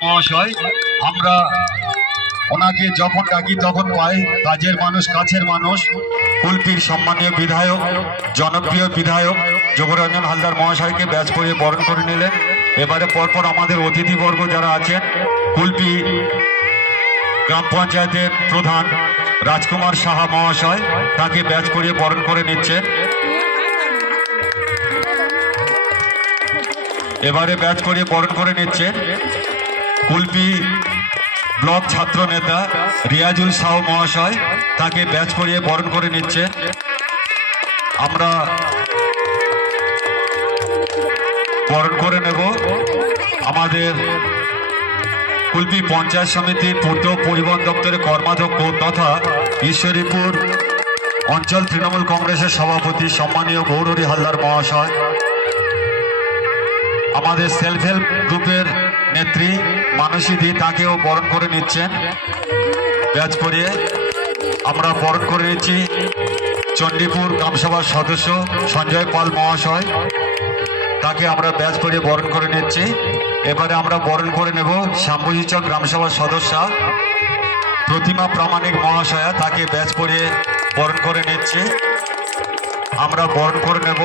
মহাশয়, আমরা ওনাকে যখন ডাকি তখন পাই। কাজের মানুষ, কাছের মানুষ, কুলপির সম্মানীয় বিধায়ক, জনপ্রিয় বিধায়ক যোগরঞ্জন হালদার মহাশয়কে ব্যাচ পরিয়ে বরণ করে নিলেন। এবারে পরপর আমাদের অতিথিবর্গ যারা আছেন, কুলপি গ্রাম পঞ্চায়েতের প্রধান রাজকুমার সাহা মহাশয় তাকে ব্যাচ করিয়ে বরণ করে নিচ্ছেন। এবারে ব্যাচ করিয়ে বরণ করে নিচ্ছেন কুলপি ব্লক ছাত্র নেতা রিয়াজুল সাহু মহাশয়, তাকে ব্যাচ করিয়ে বরণ করে নিচ্ছে। আমরা বরণ করে নেব আমাদের কুলপি পঞ্চায়েত সমিতির পূর্ত পরিবহন দপ্তরের কর্মাধ্যক্ষ তথা ঈশ্বরীপুর অঞ্চল তৃণমূল কংগ্রেসের সভাপতি সম্মানীয় গৌরী হালদার মহাশয়, আমাদের সেলফ হেল্প গ্রুপের নেত্রী মানসী দি তাকেও বরণ করে নিচ্ছেন ব্যাচ করিয়ে। আমরা বরণ করে নিচ্ছি চণ্ডীপুর গ্রামসভার সদস্য সঞ্জয় পাল মহাশয়, তাকে আমরা ব্যাচ করিয়ে বরণ করে নিচ্ছি। এবারে আমরা বরণ করে নেব শ্যামবুজিচক গ্রামসভার সদস্য প্রতিমা প্রামাণিক মহাশয়া, তাকে ব্যাচ করিয়ে বরণ করে নিচ্ছি। আমরা বরণ করে নেব